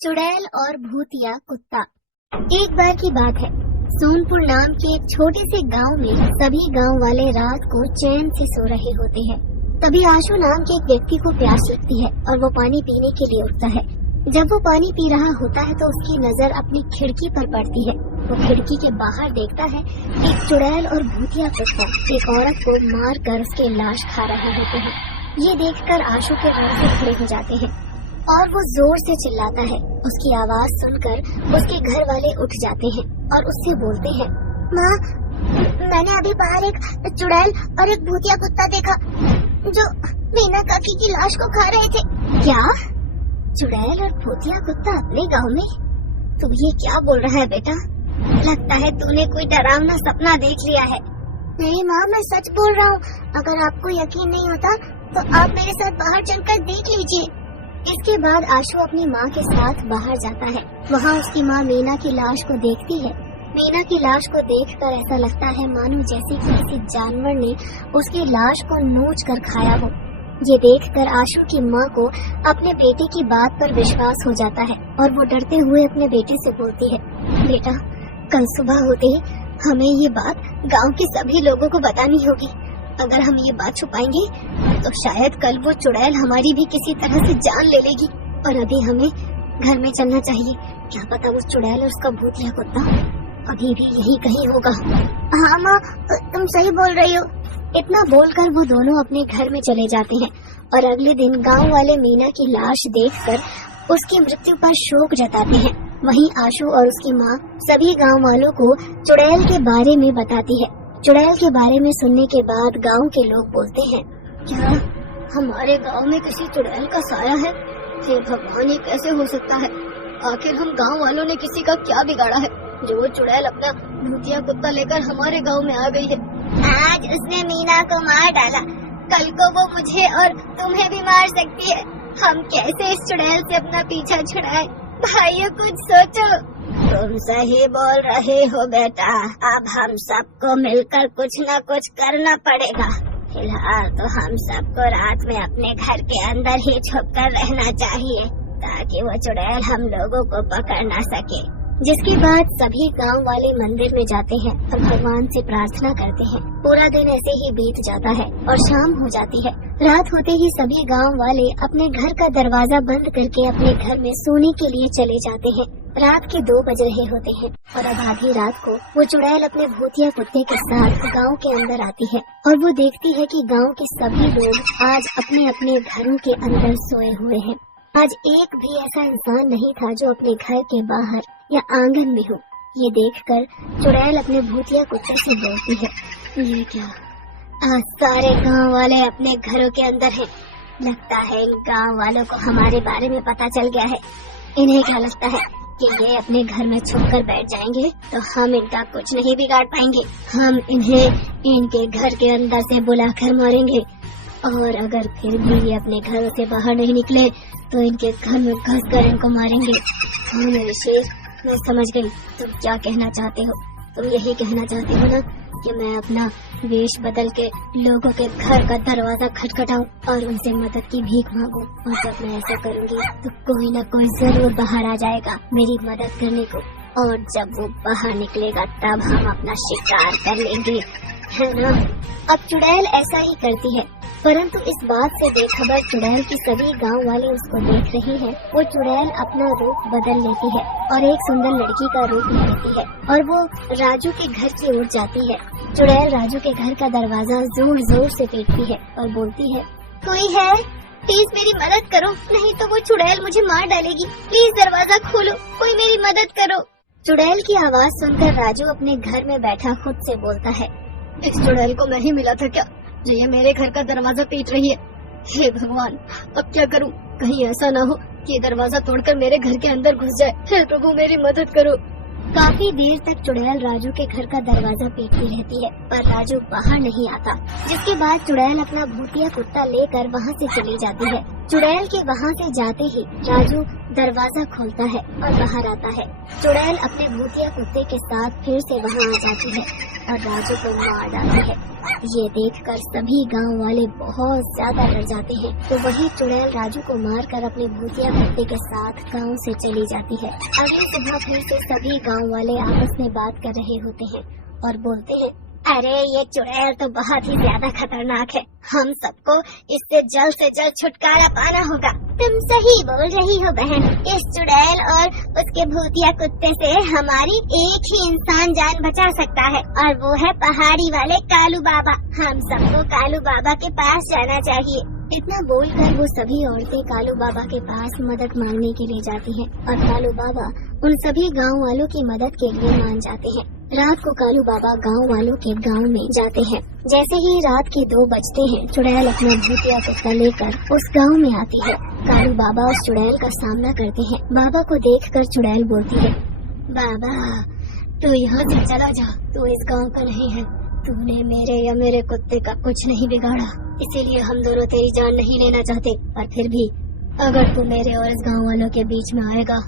चुड़ैल और भूतिया कुत्ता। एक बार की बात है, सोनपुर नाम के एक छोटे से गांव में सभी गांव वाले रात को चैन से सो रहे होते हैं। तभी आशु नाम के एक व्यक्ति को प्यास लगती है और वो पानी पीने के लिए उठता है। जब वो पानी पी रहा होता है तो उसकी नजर अपनी खिड़की पर पड़ती है। वो खिड़की के बाहर देखता है एक चुड़ैल और भूतिया कुत्ता एक औरत को मार कर उसकी लाश खा रहे होते हैं। ये देखकर आशु के रोंगटे खड़े हो जाते हैं और वो जोर से चिल्लाता है। उसकी आवाज सुनकर उसके घर वाले उठ जाते हैं और उससे बोलते हैं, माँ, मैंने अभी बाहर एक चुड़ैल और एक भूतिया कुत्ता देखा जो मीना काकी की लाश को खा रहे थे। क्या? चुड़ैल और भूतिया कुत्ता अपने गांव में? तू ये क्या बोल रहा है बेटा? लगता है तूने कोई डरावना सपना देख लिया है। नहीं माँ, मैं सच बोल रहा हूँ। अगर आपको यकीन नहीं होता तो आप मेरे साथ बाहर चलकर देख लीजिए। इसके बाद आशु अपनी माँ के साथ बाहर जाता है। वहाँ उसकी माँ मीना की लाश को देखती है। मीना की लाश को देखकर ऐसा लगता है मानो जैसे कि किसी जानवर ने उसकी लाश को नोच कर खाया हो। ये देखकर आशु की माँ को अपने बेटे की बात पर विश्वास हो जाता है और वो डरते हुए अपने बेटे से बोलती है, बेटा, कल सुबह होते ही हमें ये बात गाँव के सभी लोगों को बतानी होगी। अगर हम ये बात छुपाएंगे तो शायद कल वो चुड़ैल हमारी भी किसी तरह से जान ले लेगी। और अभी हमें घर में चलना चाहिए। क्या पता वो चुड़ैल और उसका भूतिया कुत्ता अभी भी यही कहीं होगा। हाँ माँ, तुम सही बोल रही हो। इतना बोलकर वो दोनों अपने घर में चले जाते हैं और अगले दिन गांव वाले मीना की लाश देखकर उसकी मृत्यु पर शोक जताते हैं। वहीं आशु और उसकी माँ सभी गाँव वालों को चुड़ैल के बारे में बताती है। चुड़ैल के बारे में सुनने के बाद गांव के लोग बोलते हैं, क्या हमारे गांव में किसी चुड़ैल का साया है? हे भगवान, ये कैसे हो सकता है? आखिर हम गांव वालों ने किसी का क्या बिगाड़ा है जो वो चुड़ैल अपना भूतिया कुत्ता लेकर हमारे गांव में आ गई है? आज उसने मीना को मार डाला, कल को वो मुझे और तुम्हें भी मार सकती है। हम कैसे इस चुड़ैल से अपना पीछा छुड़ाएं? भाइयों, कुछ सोचो। तुम सही बोल रहे हो बेटा, अब हम सबको मिलकर कुछ न कुछ करना पड़ेगा। फिलहाल तो हम सबको रात में अपने घर के अंदर ही छुप कर रहना चाहिए ताकि वो चुड़ैल हम लोगों को पकड़ न सके। जिसके बाद सभी गांव वाले मंदिर में जाते हैं और भगवान से प्रार्थना करते हैं। पूरा दिन ऐसे ही बीत जाता है और शाम हो जाती है। रात होते ही सभी गांव वाले अपने घर का दरवाजा बंद करके अपने घर में सोने के लिए चले जाते हैं। रात के 2 बज रहे होते हैं और अब आधी रात को वो चुड़ैल अपने भूतिया कुत्ते के साथ गांव के अंदर आती है और वो देखती है कि गांव के सभी लोग आज अपने अपने घरों के अंदर सोए हुए हैं। आज एक भी ऐसा इंसान नहीं था जो अपने घर के बाहर या आंगन में हो। ये देखकर चुड़ैल अपने भूतिया कुत्ते से बोलती है, ये क्या, आज सारे गांव वाले अपने घरों के अंदर हैं। लगता है इन गांव वालों को हमारे बारे में पता चल गया है। इन्हें क्या लगता है कि ये अपने घर में छुप कर बैठ जाएंगे तो हम इनका कुछ नहीं बिगाड़ पाएंगे। हम इन्हें इनके घर के अंदर से बुलाकर मारेंगे और अगर फिर भी ये अपने घर से बाहर नहीं निकले तो इनके घर में घुस कर इनको मारेंगे। हाँ मेरे शेर, मैं समझ गई तुम क्या कहना चाहते हो। तुम यही कहना चाहते हो ना कि मैं अपना वेश बदल के लोगों के घर का दरवाजा खटखटाऊं और उनसे मदद की भीख मांगूं। और जब मैं ऐसा करूंगी तो कोई न कोई जरूर बाहर आ जाएगा मेरी मदद करने को, और जब वो बाहर निकलेगा तब हम अपना शिकार कर लेंगे, है ना? अब चुड़ैल ऐसा ही करती है, परंतु इस बात से बेखबर चुड़ैल की सभी गांव वाले उसको देख रही हैं। वो चुड़ैल अपना रूप बदल लेती है और एक सुंदर लड़की का रूप ले लेती है और वो राजू के घर की ओर जाती है। चुड़ैल राजू के घर का दरवाजा जोर जोर से पीटती है और बोलती है, कोई है? प्लीज मेरी मदद करो, नहीं तो वो चुड़ैल मुझे मार डालेगी। प्लीज दरवाजा खोलो, कोई मेरी मदद करो। चुड़ैल की आवाज सुनकर राजू अपने घर में बैठा खुद से बोलता है, इस चुड़ैल को मैं ही मिला था क्या जो ये मेरे घर का दरवाजा पीट रही है? हे भगवान, अब क्या करूं? कहीं ऐसा ना हो कि ये दरवाजा तोड़कर मेरे घर के अंदर घुस जाए। हे प्रभु, मेरी मदद करो। काफी देर तक चुड़ैल राजू के घर का दरवाजा पीटती रहती है पर राजू बाहर नहीं आता। जिसके बाद चुड़ैल अपना भूतिया कुत्ता लेकर वहाँ से चली जाती है चुड़ैल के वहाँ से जाते ही राजू दरवाजा खोलता है और बाहर आता है। चुड़ैल अपने भूतिया कुत्ते के साथ फिर से वहाँ आ जाती है और राजू को मार डालती है। ये देखकर सभी गांव वाले बहुत ज्यादा डर जाते हैं। तो वही चुड़ैल राजू को मारकर अपने भूतिया कुत्ते के साथ गांव से चली जाती है। अगली सुबह फिर से सभी गांव वाले आपस में बात कर रहे होते हैं और बोलते हैं, अरे ये चुड़ैल तो बहुत ही ज्यादा खतरनाक है, हम सबको इससे जल्द से जल्द छुटकारा पाना होगा। तुम सही बोल रही हो बहन, इस चुड़ैल और उसके भूतिया कुत्ते से हमारी एक ही इंसान जान बचा सकता है और वो है पहाड़ी वाले कालू बाबा। हम सबको कालू बाबा के पास जाना चाहिए। इतना बोलकर वो सभी औरतें कालू बाबा के पास मदद मांगने के लिए जाती हैं और कालू बाबा उन सभी गांव वालों की मदद के लिए मान जाते हैं। रात को कालू बाबा गांव वालों के गांव में जाते हैं। जैसे ही रात के 2 बजते हैं, चुड़ैल अपना भूतिया कुत्ता लेकर उस गांव में आती है। कालू बाबा उस चुड़ैल का सामना करते हैं। बाबा को देखकर चुड़ैल बोलती है, बाबा तू यहाँ से चला जा, तू इस गांव का नहीं है। तूने मेरे या मेरे कुत्ते का कुछ नहीं बिगाड़ा, इसीलिए हम दोनों तेरी जान नहीं लेना चाहते। और फिर भी अगर तू मेरे और इस गांव वालों के बीच में आएगा